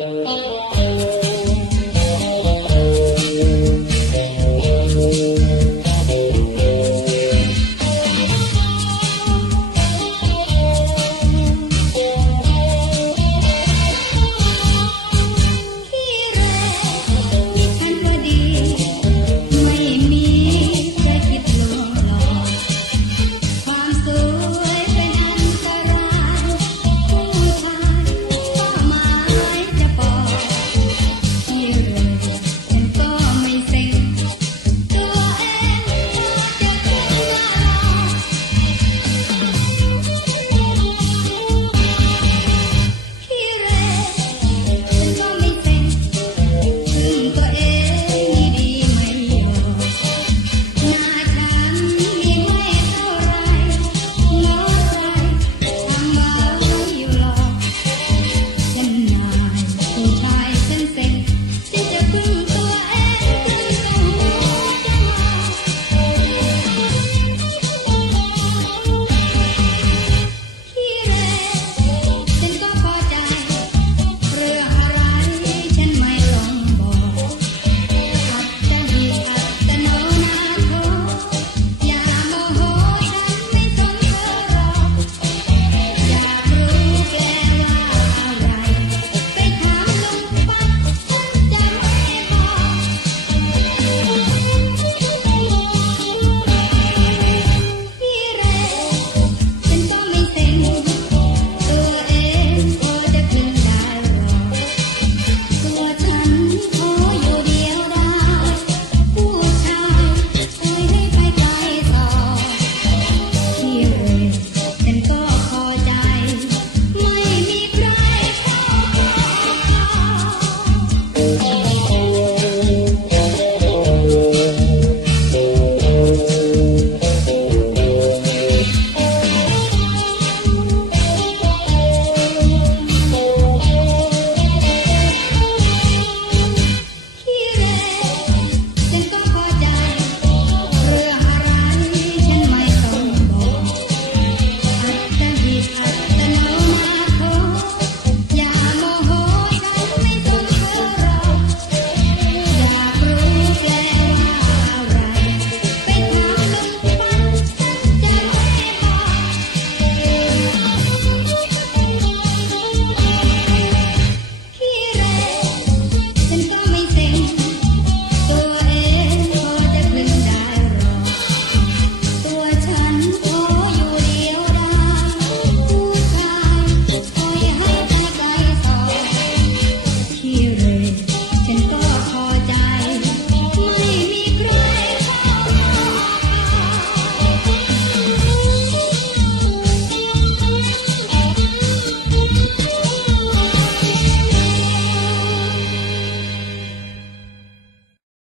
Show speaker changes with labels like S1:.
S1: Thank you.